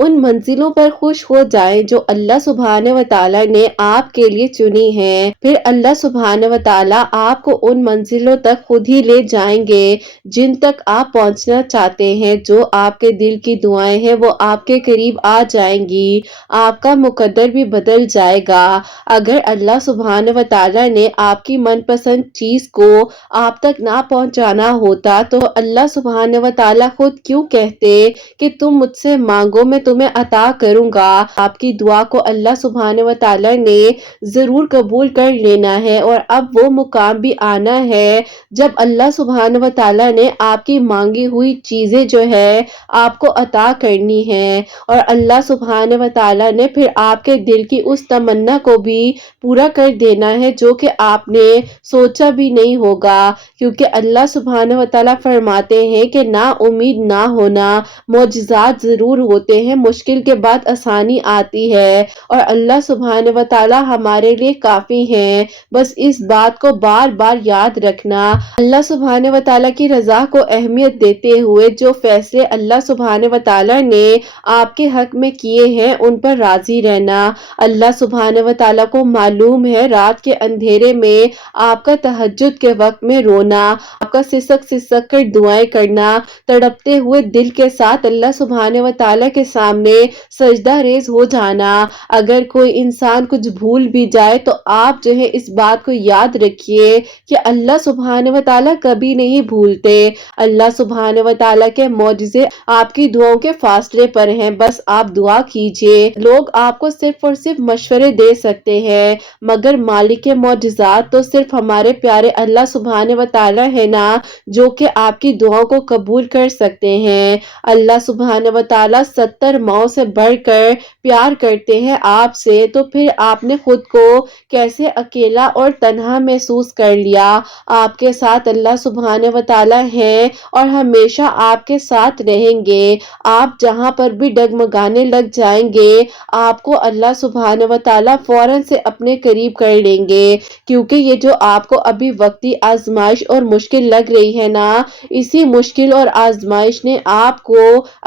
ان منزلوں پر خوش ہو جائیں جو اللہ سبحانہ و تعالیٰ نے آپ کے لیے چنی ہیں۔ پھر اللہ سبحانہ و تعالیٰ آپ کو ان منزلوں تک خود ہی لے جائیں گے جن تک آپ پہنچنا چاہتے ہیں۔ جو آپ کے دل کی دعائیں ہیں وہ آپ کے قریب آ جائیں گی، آپ کا مقدر بھی بدل جائے گا۔ اگر اللہ سبحانہ و تعالیٰ نے آپ کی من پسند چیز کو آپ تک نہ پہنچانا ہوتا تو اللہ سبحانہ و تعالیٰ خود کیوں کہتے کہ تم مجھ سے مانگو میں تمہیں عطا کروں گا۔ آپ کی دعا کو اللہ سبحانہ و تعالیٰ نے ضرور قبول کر لینا ہے، اور اب وہ مقام بھی آنا ہے جب اللہ سبحانہ و تعالیٰ نے آپ کی مانگی ہوئی چیزیں جو ہے آپ کو عطا کرنی ہے، اور اللہ سبحانہ و تعالیٰ نے پھر آپ کے دل کی اس تمنا کو بھی پورا کر دینا ہے جو کہ آپ نے سوچا بھی نہیں ہوگا، کیونکہ اللہ سبحانہ و تعالیٰ فرماتے ہیں کہ نا امید نہ ہونا، معجزات ضرور ہوتے ہیں، مشکل کے بعد آسانی آتی ہے، اور اللہ سبحانہ و تعالیٰ ہمارے لیے کافی ہیں۔ بس اس بات کو بار بار یاد رکھنا، اللہ سبحانہ و تعالیٰ کی رضا کو اہمیت دیتے ہوئے جو فیصلے اللہ سبحانہ و تعالیٰ نے آپ کے حق میں کیے ہیں ان پر راضی رہنا۔ اللہ سبحانہ و تعالیٰ کو معلوم ہے رات کے اندھیرے میں آپ کا تہجد کے وقت میں رونا، آپ کا سسک سسک کر دعائیں کرنا، تڑپتے ہوئے دل کے ساتھ اللہ سبحانہ و تعالیٰ کے سامنے سجدہ ریز ہو جانا۔ اگر کوئی انسان کچھ بھول بھی جائے تو آپ جو ہے اس بات کو یاد رکھیے کہ اللہ سبحانہ و تعالیٰ کبھی نہیں بھولتے۔ اللہ سبحانہ و تعالیٰ کے معجزے آپ کی دعاؤں کے فاصلے پر ہیں، بس آپ دعا کیجئے۔ لوگ آپ کو صرف اور صرف مشورے دے سکتے ہیں، مگر مالک کے معجزات تو صرف ہمارے پیارے اللہ سبحانہ و تعالیٰ ہے نا، جو کہ آپ کی دعاؤں کو قبول کر سکتے ہیں۔ اللہ سبحانہ و تعالیٰ 70 ماؤں سے بڑھ کر پیار کرتے ہیں آپ سے، تو پھر آپ نے خود کو کیسے اکیلا اور تنہا محسوس کر لیا؟ آپ کے ساتھ اللہ سبحانہ و تعالیٰ ہیں اور ہمیشہ آپ کے ساتھ رہیں گے۔ آپ جہاں پر بھی ڈگمگانے لگ جائیں گے آپ کو اللہ سبحانہ و تعالیٰ فوراً سے اپنے قریب کر لیں گے، کیونکہ یہ جو آپ کو ابھی وقتی آزمائش اور مشکل لگ رہی ہے نا، اسی مشکل اور آزمائش نے آپ کو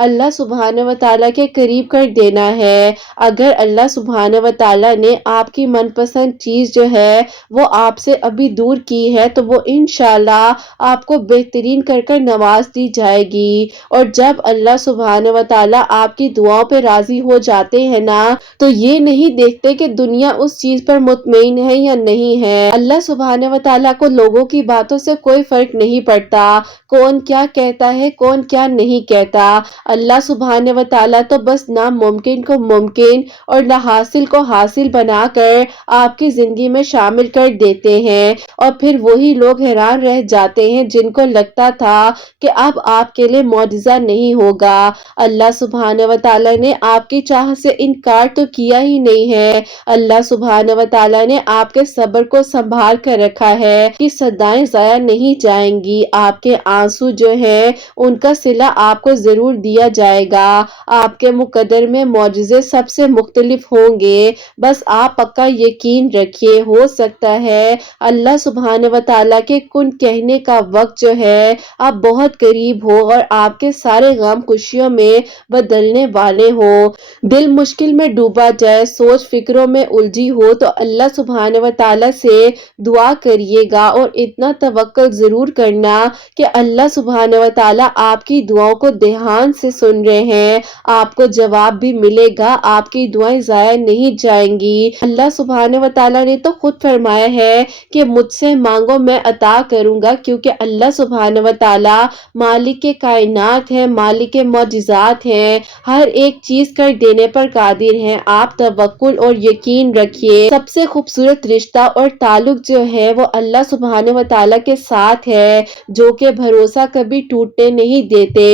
اللہ سبحانہ و تعالیٰ کے قریب کر دینا ہے۔ اگر اللہ سبحانہ و تعالیٰ نے آپ کی من پسند چیز جو ہے وہ آپ سے ابھی دور کی ہے تو وہ انشاءاللہ آپ کو بہترین کر کر نواز دی جائے گی، اور جب اللہ سبحانہ و تعالیٰ آپ کی دعاؤں پہ راضی ہو جاتے ہیں نا تو یہ نہیں دیکھتے کہ دنیا اس چیز پر مطمئن ہے یا نہیں ہے۔ اللہ سبحانہ و تعالیٰ کو لوگوں کی باتوں سے کوئی فرق نہیں پڑتا، کون کیا کہتا ہے کون کیا نہیں کہتا۔ اللہ سبحانہ و تعالیٰ تو بس ناممکن کو ممکن اور نہ حاصل کو حاصل بنا کر آپ کی زندگی میں شامل کر دیتے ہیں، اور پھر وہی لوگ حیران رہ جاتے ہیں جن کو لگتا تھا کہ اب آپ کے لیے معجزہ نہیں ہوگا۔ اللہ سبحانہ و تعالیٰ نے آپ کی چاہت سے انکار تو کیا ہی نہیں ہے۔ اللہ سبحانہ و تعالیٰ نے آپ کے صبر کو سنبھال کر رکھا ہے کہ صدائیں ضائع نہیں جائیں گی، آپ کے آنسو جو ہیں ان کا صلہ آپ کو ضرور دیا جائے گا۔ آپ کے مقدر میں معجزے سب سے مختلف ہوں گے، بس آپ پکا یقین رکھیے۔ ہو سکتا ہے اللہ سبحانہ و تعالیٰ کے کن کہنے کا وقت جو ہے اب بہت قریب ہو اور آپ کے سارے غم خوشیوں میں بدلنے والے ہوں۔ دل مشکل میں ڈوبا جائے، سوچ فکروں میں الجھی ہو تو اللہ سبحانہ و تعالیٰ سے دعا کریے گا، اور اتنا توکل ضرور کرنا کہ اللہ سبحانہ و تعالیٰ آپ کی دعاؤں کو دھیان سے سن رہے ہیں، آپ کو جواب بھی ملے گا، آپ کی دعائیں ضائع نہیں جائیں گی۔ اللہ سبحانہ و تعالیٰ نے تو خود فرمایا ہے کہ مجھ سے مانگو میں عطا کروں گا، کیونکہ اللہ سبحانہ و تعالیٰ مالک کائنات ہے، مالک معجزات ہیں، ہر ایک چیز کر دینے پر قادر ہیں۔ آپ توکل اور یقین رکھیے۔ سب سے خوبصورت رشتہ اور تعلق جو ہے وہ اللہ سبحانہ و تعالیٰ کے ساتھ ہے، جو کہ بھروسہ کبھی ٹوٹنے نہیں دیتے۔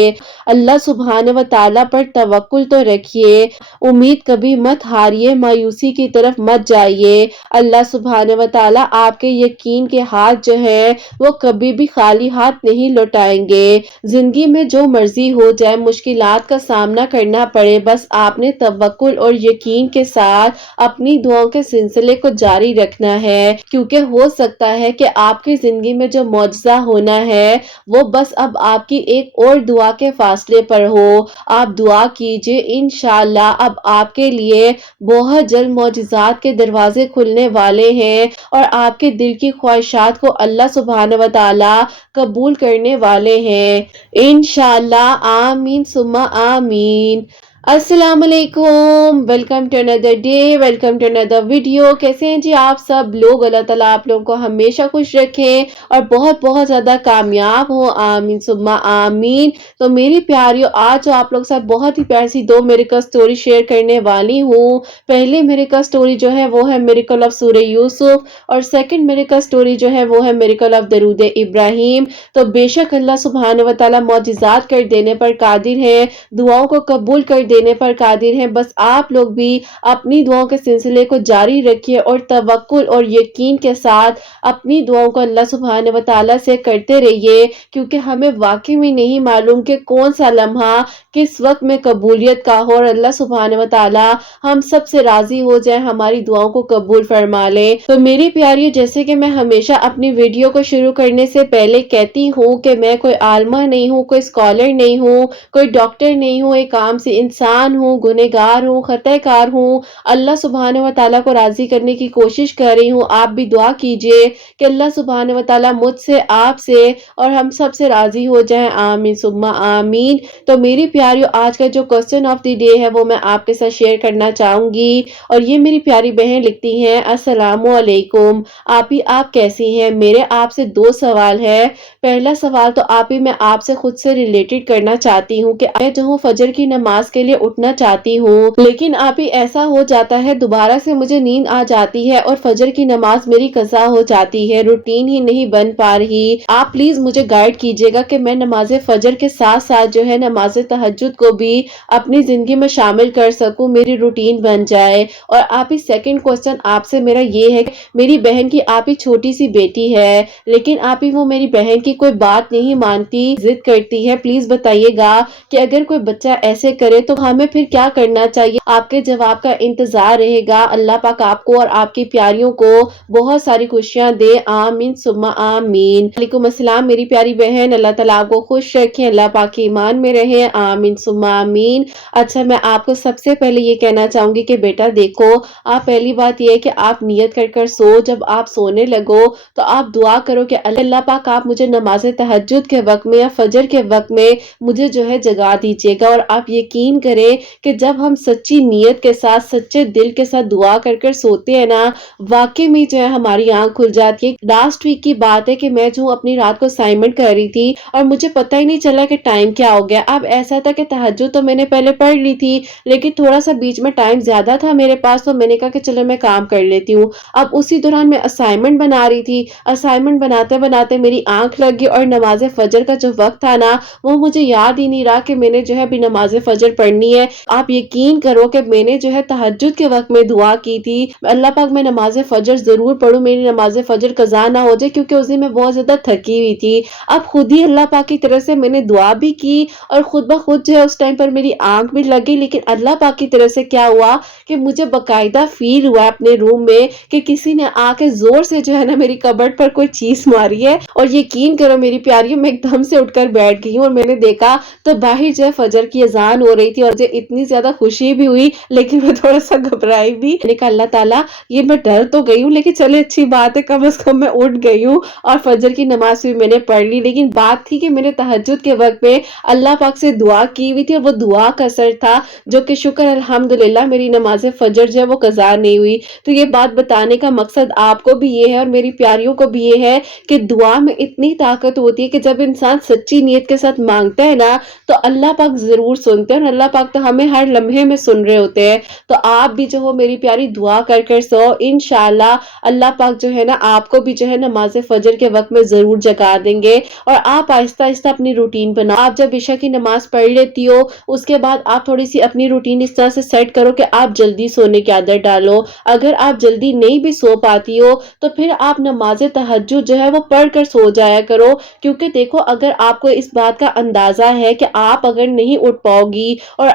اللہ سبحانہ و تعالیٰ پر توکل تو رکھیے، امید کبھی مت ہاریے، مایوسی کی طرف مت جائیے۔ اللہ سبحانہ و تعالیٰ آپ کے یقین کے ہاتھ جو ہے وہ کبھی بھی خالی ہاتھ نہیں لوٹائیں گے۔ زندگی میں جو مرضی ہو جائے، مشکلات کا سامنا کرنا پڑے، بس آپ نے توکل اور یقین کے ساتھ اپنی دعاؤں کے سلسلے کو جاری رکھنا ہے، کیونکہ ہو سکتا ہے کہ آپ کی زندگی میں جو معجزہ ہونا ہے وہ بس اب آپ کی ایک اور دعا کے فاصلے پر ہو۔ آپ دعا کی کیجئے، انشاءاللہ اب آپ کے لیے بہت جلد معجزات کے دروازے کھلنے والے ہیں اور آپ کے دل کی خواہشات کو اللہ سبحانہ و تعالی قبول کرنے والے ہیں انشاءاللہ۔ آمین ثم آمین۔ السلام علیکم، welcome to another day, welcome to another video. کیسے ہیں جی آپ سب لوگ؟ اللہ تعالیٰ آپ لوگوں کو ہمیشہ خوش رکھیں اور بہت بہت زیادہ کامیاب ہوں، آمین ثم آمین۔ تو میری پیاریوں، آج جو آپ لوگ ساتھ بہت ہی پیاری سی 2 میریکل سٹوری شیئر کرنے والی ہوں۔ پہلی میریکل سٹوری جو ہے وہ ہے میریکل آف سورہ یوسف، اور سیکنڈ میریکل سٹوری جو ہے وہ ہے میریکل آف درود ابراہیم۔ تو بے شک اللہ سبحانہ و تعالیٰ معجزات کر دینے پر قادر ہے، دعاؤں کو قبول کر دینے پر قادر ہیں۔ بس آپ لوگ بھی اپنی دعاؤں کے سلسلے کو جاری رکھیے اور توکل اور یقین کے ساتھ اپنی دعاؤں کو اللہ سبحانہ و تعالیٰ سے کرتے رہیے، کیونکہ ہمیں واقعی میں نہیں معلوم کہ کون سا لمحہ کس وقت میں قبولیت کا ہو، اور اللہ سبحانہ و تعالیٰ ہم سب سے راضی ہو جائے، ہماری دعاؤں کو قبول فرما لے۔ تو میری پیاری، جیسے کہ میں ہمیشہ اپنی ویڈیو کو شروع کرنے سے پہلے کہتی ہوں کہ میں کوئی عالمہ نہیں ہوں، کوئی اسکالر نہیں ہوں، کوئی ڈاکٹر نہیں ہوں، ایک عام سی انسان ہوں، گنہگار ہوں، خطا کار ہوں، اللہ سبحانہ و تعالیٰ کو راضی کرنے کی کوشش کر رہی ہوں۔ آپ بھی دعا کیجئے کہ اللہ سبحانہ و تعالیٰ مجھ سے، آپ سے اور ہم سب سے راضی ہو جائیں، آمین ثم آمین۔ تو میری پیاریوں، آج کا جو کوسچن آف دی ڈے ہے وہ میں آپ کے ساتھ شیئر کرنا چاہوں گی، اور یہ میری پیاری بہن لکھتی ہیں، السلام علیکم آپ کیسی ہیں؟ میرے آپ سے 2 سوال ہے۔ پہلا سوال تو میں آپ سے خود سے ریلیٹڈ کرنا چاہتی ہوں کہ میں جو ہوں فجر کی نماز کے لیے اٹھنا چاہتی ہوں، لیکن ایسا ہو جاتا ہے دوبارہ سے مجھے نیند آ جاتی ہے اور فجر کی نماز میری قضا ہو جاتی ہے، روٹین ہی نہیں بن پا رہی۔ آپ پلیز مجھے گائیڈ کیجیے گا کہ میں نماز فجر کے ساتھ ساتھ جو ہے نماز تہجد کو بھی اپنی زندگی میں شامل کر سکوں، میری روٹین بن جائے۔ اور سیکنڈ کوسچن آپ سے میرا یہ ہے کہ میری بہن کی چھوٹی سی بیٹی ہے، لیکن وہ میری بہن کی کوئی بات نہیں مانتی، ضد کرتی ہے۔ پلیز بتائیے گا کہ اگر کوئی بچہ ایسے کرے تو ہمیں پھر کیا کرنا چاہیے؟ آپ کے جواب کا انتظار رہے گا۔ اللہ پاک آپ کو اور آپ کی پیاریوں کو بہت ساری خوشیاں دے، آمین ثم آمین۔ وعلیکم السلام میری پیاری بہن، اللہ تعالیٰ آپ کو خوش رکھیں، اللہ پاک کے ایمان میں رہیں، آمین ثم آمین۔ اچھا، میں آپ کو سب سے پہلے یہ کہنا چاہوں گی کہ بیٹا دیکھو، آپ پہلی بات یہ ہے کہ آپ نیت کر جب آپ سونے لگو تو آپ دعا کرو کہ اللہ پاک آپ مجھے نماز تہجد کے وقت میں یا فجر کے وقت میں مجھے جو ہے جگا دیجیے گا۔ اور آپ یقین کریں کہ جب ہم سچی نیت کے ساتھ، سچے دل کے ساتھ دعا کر سوتے ہیں نا، واقعی میں جو ہے ہماری آنکھ کھل جاتی ہے۔ لاسٹ ویک کی بات ہے کہ میں جو اپنی رات کو اسائنمنٹ کر رہی تھی اور مجھے پتہ ہی نہیں چلا کہ ٹائم کیا ہو گیا۔ اب ایسا تھا کہ تہجد تو میں نے پہلے پڑھ لی تھی، لیکن تھوڑا سا بیچ میں ٹائم زیادہ تھا میرے پاس، تو میں نے کہا کہ چلو میں کام کر لیتی ہوں۔ اب اسی دوران میں اسائنمنٹ بنا رہی تھی، اسائنمنٹ بناتے بناتے میری آنکھ لگ گئی، اور نماز فجر کا جو وقت تھا نا، وہ مجھے یاد ہی نہیں رہا کہ میں نے جو ہے ابھی نماز فجر پڑھنی ہے۔ آپ یقین کرو کہ میں نے جو ہے تہجد کے وقت میں دعا کی تھی، اللہ پاک میں نماز فجر ضرور پڑھوں، میری نماز فجر قضا نہ ہو جائے، کیونکہ اس دن میں بہت زیادہ تھکی ہوئی تھی۔ اب خود ہی اللہ پاک کی طرف سے میں نے دعا بھی کی، اور خود بخود جو ہے اس ٹائم پر میری آنکھ بھی لگی، لیکن اللہ پاک کی طرف سے کیا ہوا کہ مجھے باقاعدہ فیل ہوا اپنے روم میں کہ کسی نے آ کے زور سے جو ہے نا میری کبٹ پر کوئی چیز ماری ہے۔ اور یقین کرو میری پیاریوں، میں ایک دم سے اٹھ کر بیٹھ گئی ہوں، اور میں نے دیکھا تو باہر جو ہے فجر کی اذان ہو رہی تھی، اور مجھے اتنی زیادہ خوشی بھی ہوئی، لیکن میں تھوڑا سا گھبرائی بھی۔ میں نے کہا اللہ تعالیٰ، یہ میں ڈر تو گئی ہوں، لیکن چلے اچھی بات ہے، کم از کم میں اٹھ گئی ہوں اور فجر کی نماز بھی میں نے پڑھ لی۔ لیکن بات تھی کہ میں نے تہجد کے وقت میں اللہ پاک سے دعا کی ہوئی تھی، اور وہ دعا کا اثر تھا، جو کہ شکر الحمدللہ میری نماز فجر جو ہے وہ قضا نہیں ہوئی۔ تو یہ بات بتانے کا مقصد آپ کو بھی یہ ہے اور میری پیاریوں کو بھی یہ ہے کہ دعا میں اتنی طاقت ہوتی ہے کہ جب انسان سچی نیت کے ساتھ مانگتا ہے نا، تو اللہ پاک ضرور سنتے ہیں، اور اللہ پاک تو ہمیں ہر لمحے میں سن رہے ہوتے ہیں۔ تو آپ بھی جو ہو میری پیاری دعا کر سو، انشاءاللہ اللہ پاک جو ہے نا آپ کو بھی جو ہے نماز فجر کے وقت میں ضرور جگا دیں گے۔ اور آپ آہستہ آہستہ اپنی روٹین بناؤ۔ آپ جب عشاء کی نماز پڑھ لیتی ہو، اس کے بعد آپ تھوڑی سی اپنی روٹین اس طرح سے سیٹ کرو کہ آپ جلدی سونے کی عادت ڈالو۔ اگر آپ جلدی نہیں بھی سو پاتی ہو تو پھر آپ نماز تہجد جو ہے وہ پڑھ کر سو جایا کرو، کیونکہ دیکھو اگر آپ کو اس بات کا اندازہ ہے کہ آپ اگر نہیں اٹھ پاؤ گی اور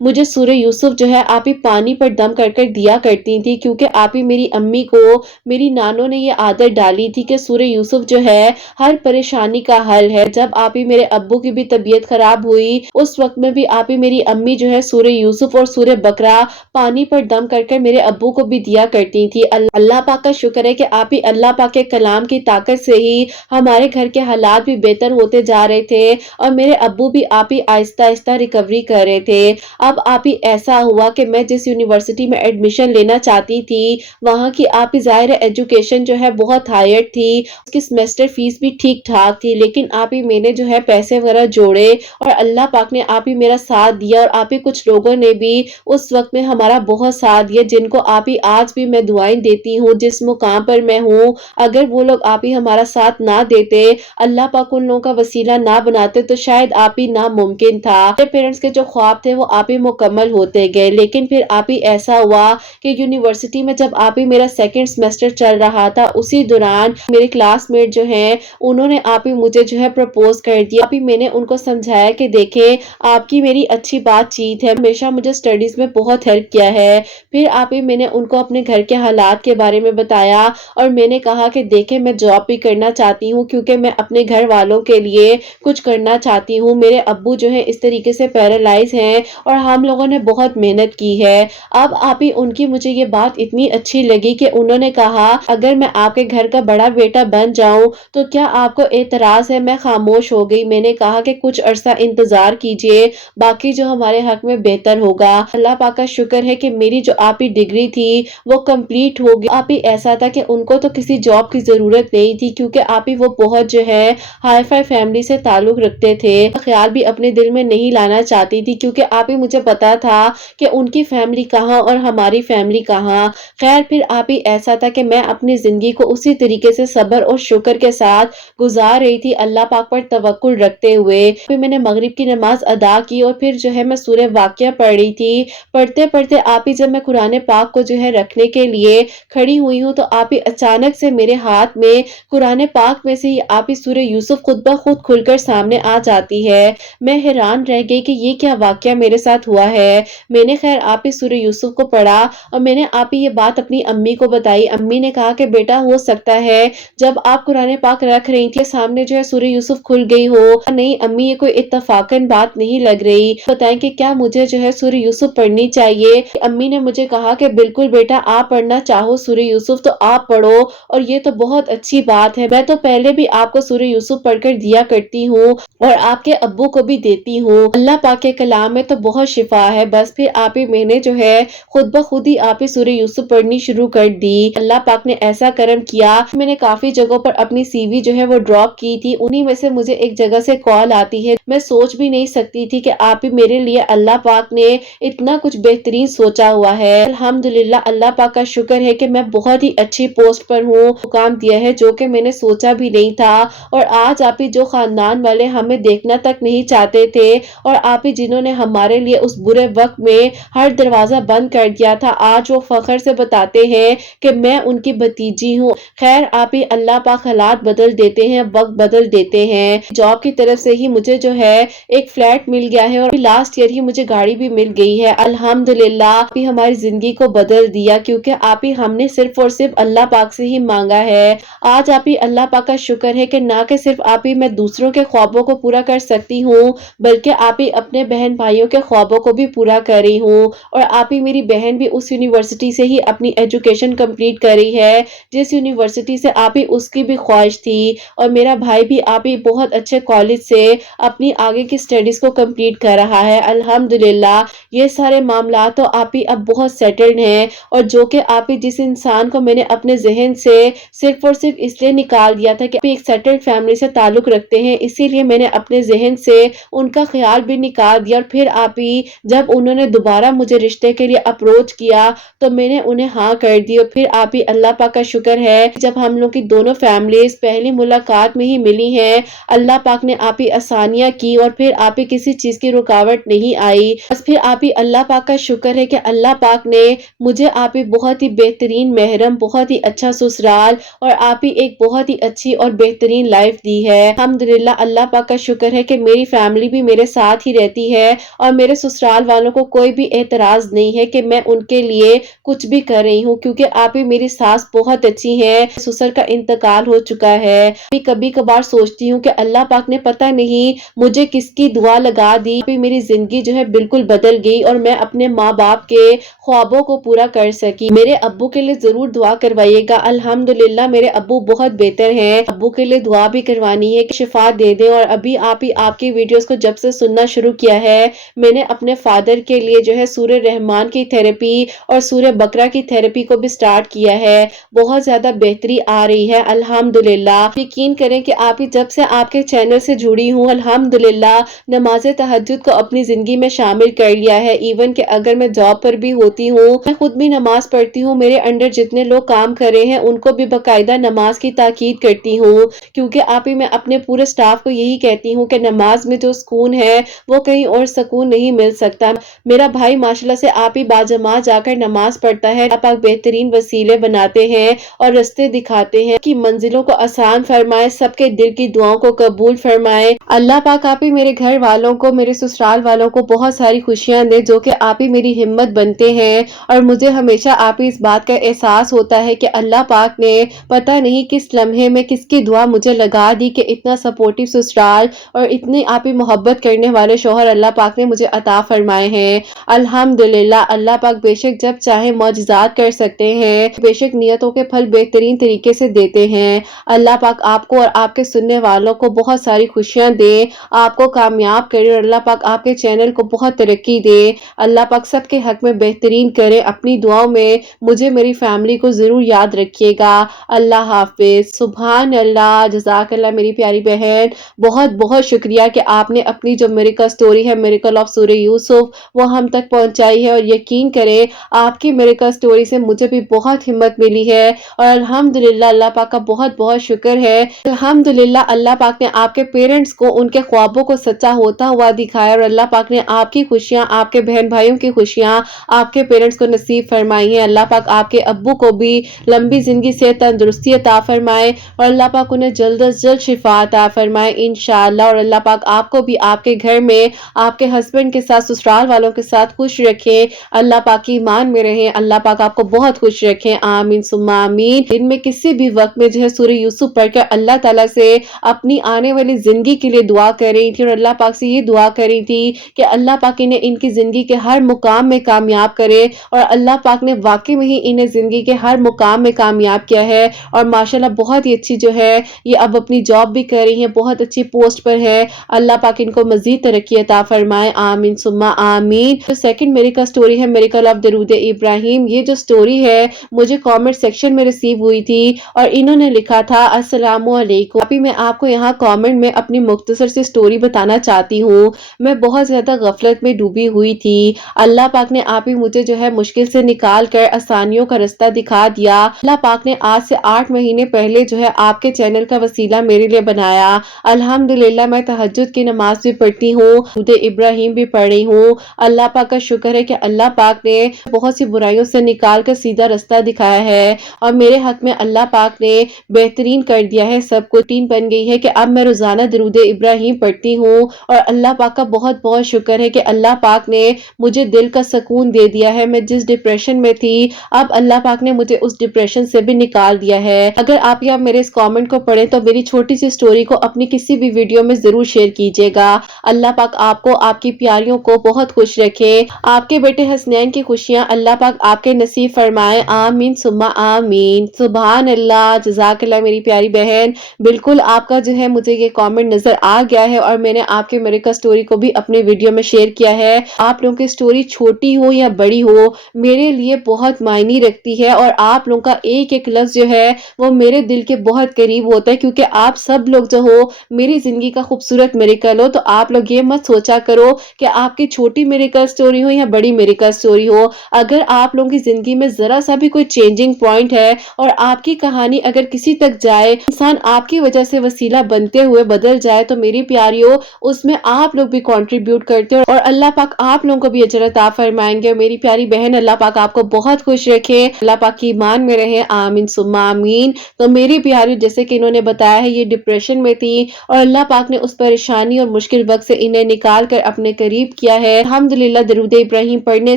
مجھے سورہ یوسف جو ہے آپ ہی پانی پر دم کر کر دیا کرتی تھی، کیونکہ آپ ہی میری امی کو میری نانوں نے یہ عادت ڈالی تھی کہ سورہ یوسف جو ہے ہر پریشانی کا حل ہے۔ جب آپ ہی میرے ابو کی بھی طبیعت خراب ہوئی اس وقت میں بھی آپ ہی میری امی جو ہے سورہ یوسف اور سورہ بقرہ پانی پر دم کر کر میرے ابو کو بھی دیا کرتی تھی۔ اللہ پاک کا شکر ہے کہ آپ ہی اللہ پاک کے کلام کی طاقت سے ہی ہمارے گھر کے حالات بھی بہتر ہوتے جا رہے تھے اور میرے ابو بھی آپ ہی آہستہ آہستہ ریکوری کر رہے تھے۔ اب آپ ہی ایسا ہوا کہ میں جس یونیورسٹی میں ایڈمیشن لینا چاہتی تھی وہاں کی آپ ہی ظاہر ایجوکیشن جو ہے بہت ہائر تھی، اس کی سیمیسٹر فیس بھی ٹھیک ٹھاک تھی، لیکن آپ ہی میں نے جو ہے پیسے وغیرہ جوڑے اور اللہ پاک نے آپ ہی میرا ساتھ دیا، اور آپ ہی کچھ لوگوں نے بھی اس وقت میں ہمارا بہت ساتھ دیا، جن کو آپ ہی آج بھی میں دعائیں دیتی ہوں جس مقام پر میں ہوں۔ اگر وہ لوگ آپ ہی ہمارا ساتھ نہ دیتے، اللہ پاک ان لوگوں کا وسیلہ نہ بناتے تو شاید آپ ہی ناممکن تھا۔ میرے پیرنٹس کے جو خواب تھے وہ آپ ہی مکمل ہوتے گئے، لیکن پھر آپ ہی ایسا ہوا کہ یونیورسٹی میں جب آپ ہی میرا سیکنڈ سیمیسٹر چل رہا تھا اسی دوران میرے کلاس میٹ جو ہیں انہوں نے آپ ہی مجھے جو ہے پرپوز کر دیا۔ آپ ہی میں نے ان کو سمجھایا کہ دیکھیں آپ کی میری اچھی بات چیت ہے، ہمیشہ مجھے سٹڈیز میں بہت ہیلپ کیا ہے۔ پھر آپ ہی میں نے ان کو اپنے گھر کے حالات کے بارے میں بتایا اور میں نے کہا کہ دیکھیں میں جاب بھی کرنا چاہتی ہوں کیونکہ میں اپنے گھر والوں کے لیے کچھ کرنا چاہتی ہوں۔ میرے ابو جو ہے اس طریقے سے پیرالائز ہیں اور ہم لوگوں نے بہت محنت کی ہے۔ اب آپ ہی ان کی مجھے یہ بات اتنی اچھی لگی کہ انہوں نے کہا اگر میں آپ کے گھر کا بڑا بیٹا بن جاؤں تو کیا آپ کو اعتراض ہے؟ میں خاموش ہو گئی۔ میں نے کہا کہ کچھ عرصہ انتظار کیجئے، باقی جو ہمارے حق میں بہتر ہوگا۔ اللہ پاک کا شکر ہے کہ میری جو آپ ہی ڈگری تھی وہ کمپلیٹ ہو گئی۔ آپ ہی ایسا تھا کہ ان کو تو کسی جاب کی ضرورت نہیں تھی کیونکہ آپ ہی وہ بہت جو ہے ہائی فائی فیملی سے تعلق رکھتے تھے، خیال بھی اپنے دل میں نہیں لانا چاہتی تھی کیونکہ آپ ہی مجھے پتا تھا کہ ان کی فیملی کہاں اور ہماری فیملی کہاں۔ خیر پھر آپ ہی ایسا تھا کہ میں اپنی زندگی کو اسی طریقے سے صبر اور شکر کے ساتھ گزار رہی تھی، اللہ پاک پر توکل رکھتے ہوئے۔ پھر میں نے مغرب کی نماز ادا کی اور پھر جو ہے میں سورہ واقعہ پڑھ رہی تھی۔ پڑھتے پڑھتے آپ ہی جب میں قرآن پاک کو جو ہے رکھنے کے لیے کھڑی ہوئی ہوں تو آپ ہی اچانک سے میرے ہاتھ میں قرآن پاک میں سے ہی آپ ہی سورہ یوسف خود بخود کھل کر سامنے آ جاتی ہے۔ میں حیران رہ گئی کہ یہ کیا واقعہ میرے ساتھ ہوا ہے۔ میں نے خیر آپ ہی سورہ یوسف کو پڑھا اور میں نے آپ ہی یہ بات اپنی امی کو بتائی۔ امی نے کہا کہ بیٹا ہو سکتا ہے جب آپ قرآن پاک رکھ رہی تھی سامنے جو ہے سورہ یوسف کھل گئی ہو۔ نہیں امی یہ کوئی اتفاقاً بات نہیں لگ رہی، بتائیں کہ کیا مجھے جو ہے سورہ یوسف پڑھنی چاہیے؟ امی نے مجھے کہا کہ بالکل بیٹا آپ پڑھنا چاہو سورہ یوسف تو آپ پڑھو اور یہ تو بہت اچھی بات ہے، میں تو پہلے بھی آپ کو سورہ یوسف پڑھ کر دیا کرتی ہوں اور آپ کے ابو کو بھی دیتی ہوں، اللہ پاک کے کلام میں تو بہت شفا ہے۔ بس پھر آپ ہی میں نے جو ہے خود بخود ہی آپ ہی سورہ یوسف پڑھنی شروع کر دی۔ اللہ پاک نے ایسا کرم کیا، میں نے کافی جگہوں پر اپنی سی وی جو ہے وہ ڈراپ کی تھی، انہی میں سے مجھے ایک جگہ سے کال آتی ہے۔ میں سوچ بھی نہیں سکتی تھی کہ آپ ہی میرے لیے اللہ پاک نے اتنا کچھ بہترین سوچا ہوا ہے۔ الحمدللہ اللہ پاک کا شکر ہے کہ میں بہت ہی اچھی پوسٹ پر ہوں، مقام دیا ہے جو کہ میں نے سوچا بھی نہیں تھا، اور آج آپ ہی جو خاندان والے ہمیں دیکھنا تک نہیں چاہتے تھے اور آپ ہی جنہوں نے ہمارے لیے اس برے وقت میں ہر دروازہ بند کر دیا تھا، آج وہ فخر سے بتاتے ہیں کہ میں ان کی بھتیجی ہوں۔ خیر آپ ہی اللہ پاک حالات بدل دیتے ہیں، وقت بدل دیتے ہیں۔ جاب کی طرف سے ہی مجھے جو ہے ایک فلیٹ مل گیا ہے اور لاسٹ ایئر ہی مجھے گاڑی بھی مل گئی ہے۔ الحمدللہ آپ ہی ہماری زندگی کو بدل دیا کیونکہ آپ ہی ہم نے صرف اور صرف اللہ پاک سے ہی مانگا ہے۔ آج آپ ہی اللہ پاک کا شکر ہے کہ نہ کہ صرف آپ ہی میں دوسروں کے خوابوں کو پورا کر سکتی ہوں بلکہ آپ ہی اپنے بہن بھائیوں کے خوابوں کو بھی پورا کر رہی ہوں، اور آپ ہی میری بہن بھی اس یونیورسٹی سے ہی اپنی ایجوکیشن کمپلیٹ کر رہی ہے جس یونیورسٹی سے آپ ہی اس کی بھی خواہش تھی، اور میرا بھائی بھی آپ ہی بہت اچھے کالج سے اپنی آگے کی سٹڈیز کو کمپلیٹ کر رہا ہے۔ الحمدللہ یہ سارے معاملات تو آپ ہی اب بہت سیٹلڈ ہیں، اور جو کہ آپ ہی جس انسان کو میں نے اپنے ذہن سے صرف اور صرف اس لیے نکال دیا تھا کہ آپ ایک سیٹلڈ فیملی سے تعلق رکھتے ہیں، اسی لیے میں نے اپنے ذہن سے ان کا خیال بھی نکال دیا، اور پھر آپ ہی جب انہوں نے دوبارہ مجھے رشتے کے لیے اپروچ کیا تو میں نے انہیں ہاں کر دی، اور پھر آپ ہی اللہ پاک کا شکر ہے جب ہم لوگ کی دونوں فیملیز پہلی ملاقات میں ہی ملی ہیں، اللہ پاک نے آپ ہی آسانیاں کی اور پھر آپ ہی کسی چیز کی رکاوٹ نہیں آئی۔ بس پھر آپ ہی اللہ پاک کا شکر ہے کہ اللہ پاک نے مجھے آپ ہی بہت ہی بہترین محرم، بہت ہی اچھا سسرال اور آپ ہی ایک بہت ہی اچھی اور بہترین لائف دی ہے۔ الحمدللہ اللہ پاک کا شکر ہے کہ میری فیملی بھی میرے ساتھ ہی رہتی رہتی ہے اور میرے سسرال والوں کو کوئی بھی اعتراض نہیں ہے کہ میں ان کے لیے کچھ بھی کر رہی ہوں، کیونکہ آپ ہی میری ساس بہت اچھی ہے، سسر کا انتقال ہو چکا ہے۔ کبھی کبھار سوچتی ہوں کہ اللہ پاک نے پتہ نہیں مجھے کس کی دعا لگا دی، میری زندگی جو ہے بالکل بدل گئی اور میں اپنے ماں باپ کے خوابوں کو پورا کر سکی۔ میرے ابو کے لیے ضرور دعا کروائیے گا۔ الحمدللہ میرے ابو بہت بہتر ہیں، ابو کے لیے دعا بھی کروانی ہے کہ شفا دے دیں۔ اور ابھی آپ کی ویڈیوز کو جب سے سننا شروع کیا ہے، میں نے اپنے فادر کے لیے جو ہے سورہ رحمان کی تھراپی اور سورہ بقرہ کی تھراپی کو بھی سٹارٹ کیا ہے، بہت زیادہ بہتری آ رہی ہے الحمدللہ۔ یقین کریں کہ آپ ہی جب سے آپ کے چینل سے جڑی ہوں الحمدللہ نماز تہجد کو اپنی زندگی میں شامل کر لیا ہے۔ ایون کہ اگر میں جاب پر بھی ہوتی ہوں، میں خود بھی نماز پڑھتی ہوں، میرے انڈر جتنے لوگ کام کر رہے ہیں ان کو بھی باقاعدہ نماز کی تاکید کرتی ہوں، کیونکہ آپ ہی میں اپنے پورے سٹاف کو یہی کہتی ہوں کہ نماز میں جو سکون ہے وہ کہیں اور سکون نہیں مل سکتا۔ میرا بھائی ماشاءاللہ سے آپ ہی باجماعت جا کر نماز پڑھتا ہے، اللہ پاک بہترین وسیلے بناتے ہیں اور راستے دکھاتے ہیں کہ منزلوں کو آسان فرمائے، سب کے دل کی دعاؤں کو قبول فرمائے۔ اللہ پاک آپ ہی میرے گھر والوں کو، میرے سسرال والوں کو بہت ساری خوشیاں دے، جو کہ آپ ہی میری ہمت بنتے ہیں اور مجھے ہمیشہ آپ ہی اس بات کا احساس ہوتا ہے کہ اللہ پاک نے پتہ نہیں کس لمحے میں کس کی دعا مجھے لگا دی کہ اتنا سپورٹیو سسرال اور اتنی آپ ہی محبت کرنے والے شوہر اللہ پاک نے مجھے عطا فرمائے ہیں۔ الحمدللہ اللہ پاک بے شک جب چاہے معجزات کر سکتے ہیں، بے شک نیتوں کے پھل بہترین طریقے سے دیتے ہیں۔ اللہ پاک آپ کو اور آپ کے سننے والوں کو بہت ساری خوشیاں دے، آپ کو کامیاب کرے اور اللہ پاک آپ کے چینل کو بہت ترقی دے۔ اللہ پاک سب کے حق میں بہترین کرے۔ اپنی دعاؤں میں مجھے میری فیملی کو ضرور یاد رکھیے گا۔ اللہ حافظ۔ سبحان اللہ، جزاک اللہ میری پیاری بہن، بہت بہت شکریہ کہ آپ نے اپنی جو میریکل سٹوری ہے، میریکل آف سورہ یوسف، وہ ہم تک پہنچائی ہے، اور یقین کریں آپ کی میریکل سٹوری سے مجھے بھی بہت ہمت ملی ہے اور الحمدللہ اللہ پاک کا بہت بہت شکر ہے۔ الحمدللہ اللہ پاک نے آپ کے پیرنٹس کو ان کے خوابوں کو سچا ہوتا ہوا دکھایا اور اللہ پاک نے آپ کی خوشیاں، آپ کے بہن بھائیوں کی خوشیاں آپ کے پیرنٹس کو نصیب فرمائی ہیں۔ اللہ پاک آپ کے ابو کو بھی لمبی زندگی سے تندرستی عطا فرمائے اور اللہ پاک انہیں جلد از جلد شفا عطا فرمائے انشاءاللہ، اور اللہ پاک آپ کو بھی آپ کے گھر میں آپ کے ہسبینڈ کے ساتھ، سسرال والوں کے ساتھ خوش رکھے، اللہ پاک کی ایمان میں رہیں، اللہ پاک آپ کو بہت خوش رکھیں، آمین ثم آمین۔ دن میں کسی بھی وقت میں جو ہے سورہ یوسف پڑھ کر اللہ تعالیٰ سے اپنی آنے والی زندگی کے لیے دعا کر رہی تھی اور اللہ پاک سے یہ دعا کر رہی تھی کہ اللہ پاک انہیں ان کی زندگی کے ہر مقام میں کامیاب کرے، اور اللہ پاک نے واقعی میں ہی انہیں زندگی کے ہر مقام میں کامیاب کیا ہے، اور ماشاءاللہ بہت ہی اچھی جو ہے یہ اب اپنی جاب بھی کر رہی ہیں، بہت اچھی پوسٹ پر ہے۔ اللہ پاک ان کو مزید ترقی عطا فرمائے، آمین ثم آمین۔ جو سیکنڈ میریکل سٹوری ہے، میریکل آف درود ابراہیم، یہ جو سٹوری ہے مجھے کامنٹ سیکشن میں ریسیو ہوئی تھی اور انہوں نے لکھا تھا السلام علیکم۔ ابھی میں آپ کو یہاں کامنٹ میں اپنی مختصر سی سٹوری بتانا چاہتی ہوں۔ میں بہت زیادہ غفلت میں ڈوبی ہوئی تھی، اللہ پاک نے آپ ہی مجھے جو ہے مشکل سے نکال کر آسانیوں کا رستہ دکھا دیا۔ اللہ پاک نے آج سے 8 مہینے پہلے جو ہے آپ کے چینل کا وسیلہ میرے لیے بنایا۔ الحمدللہ میں تہجد کی نماز بھی پڑھتی ہوں، درود ابراہیم بھی پڑھ رہی ہوں۔ اللہ پاک کا شکر ہے کہ اللہ پاک نے بہت سی برائیوں سے نکال کر سیدھا رستہ دکھایا ہے اور میرے حق میں اللہ پاک نے بہترین کر دیا ہے، سب کو ٹین بن گئی ہے کہ اب میں روزانہ درود ابراہیم پڑھتی ہوں، اور اللہ پاک کا بہت بہت شکر ہے کہ اللہ پاک نے مجھے دل کا سکون دے دیا ہے۔ میں جس ڈپریشن میں تھی اب اللہ پاک نے مجھے اس ڈپریشن سے بھی نکال دیا ہے۔ اگر آپ یہاں میرے اس کامنٹ کو پڑھیں تو میری چھوٹی سی سٹوری کو اپنی کسی بھی ویڈیو میں ضرور شیئر کیجیے گا۔ اللہ پاک آپ کو، آپ کی پیاریوں کو بہت خوش رکھے، آپ کے بیٹے حسنین کی خوشیاں اللہ پاک آپ کے نصیب فرمائے، آمین ثم آمین۔ سبحان اللہ، جزاک اللہ میری پیاری بہن، بالکل آپ کا جو ہے مجھے یہ کامنٹ نظر آ گیا ہے اور میں نے آپ کے میریکل سٹوری کو بھی اپنے ویڈیو میں شیئر کیا ہے۔ آپ لوگوں کی سٹوری چھوٹی ہو یا بڑی ہو میرے لیے بہت معنی رکھتی ہے، اور آپ لوگوں کا ایک ایک لفظ جو ہے وہ میرے دل کے بہت قریب ہوتا ہے، کیونکہ آپ سب لوگ جو ہو میری زندگی کا خوبصورت میریکل ہو۔ تو آپ لوگ یہ مت سوچا کرو کہ آپ کی چھوٹی میریکل سٹوری ہو یا بڑی میریکل سٹوری ہو، اگر آپ لوگوں کی زندگی میں ذرا سا بھی کوئی چینجنگ پوائنٹ ہے اور آپ کی کہانی اگر کسی تک جائے، انسان آپ کی وجہ سے وسیلہ بنتے ہوئے بدل جائے، تو میری پیاریوں اس میں آپ لوگ بھی کنٹریبیوٹ کرتے ہو اور اللہ پاک آپ لوگوں کو بھی اجر عطا فرمائیں گے۔ میری پیاری بہن اللہ پاک آپ کو بہت خوش رکھے، اللہ پاک کی ایمان میں رہے، آمین ثم آمین۔ تو میری پیاری جیسے کہ انہوں نے بتایا ہے یہ ڈپریشن میں تھی اور اللہ پاک نے اس پریشانی اور مشکل وقت سے انہیں نکال کر اپنے قریب کیا ہے۔ الحمدللہ درود ابراہیم پڑھنے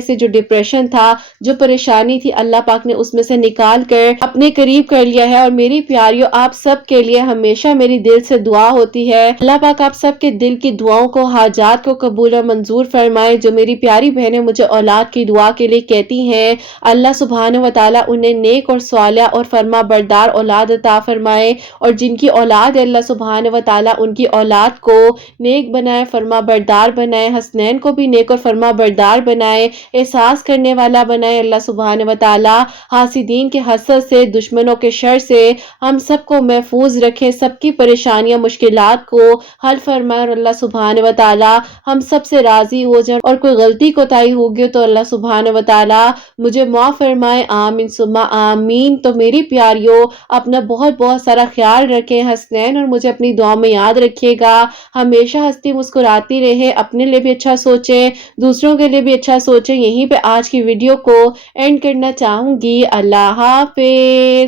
سے جو ڈپریشن تھا، جو پریشانی تھی، اللہ پاک نے اس میں سے نکال کر اپنے قریب کر لیا ہے۔ اور میری پیاریوں، آپ سب کے لیے ہمیشہ میری دل سے دعا ہوتی ہے، اللہ پاک آپ سب کے دل کی دعاؤں کو، حاجات کو قبول اور منظور فرمائے۔ جو میری پیاری بہنیں مجھے اولاد کی دعا کے لیے کہتی ہیں، اللہ سبحانہ و تعالی انہیں نیک اور صالح اور فرما بردار اولاد عطا فرمائے، اور جن کی اولاد ہے اللہ سبحانہ و تعالی ان کی اولاد کو نیک بنائے، فرما بردار بنائے، حسنین کو بھی نیک اور فرما بردار بنائے، احساس کرنے والا بنائے اللہ سبحانہ و تعالی۔ حاسدین کے حسد سے، دشمنوں کے شر سے ہم سب کو محفوظ رکھے، سب کی پریشانیاں مشکلات کو حل فرمائے، اور اللہ سبحانہ و تعالی ہم سب سے راضی ہو جائے، اور کوئی غلطی کوتاہی ہوگی تو اللہ سبحانہ و تعالی مجھے معاف فرمائے، آمین ثم آمین۔ تو میری پیاریوں، اپنا بہت بہت سارا خیال رکھیں، حسنین اور مجھے اپنی دعا میں یاد رکھیے گا، ہمیشہ ہنستی مسکراتی رہیں، اپنے لیے بھی اچھا سوچیں، دوسروں کے لیے بھی اچھا سوچیں۔ یہیں پہ آج کی ویڈیو کو اینڈ کرنا چاہوں گی۔ اللہ حافظ۔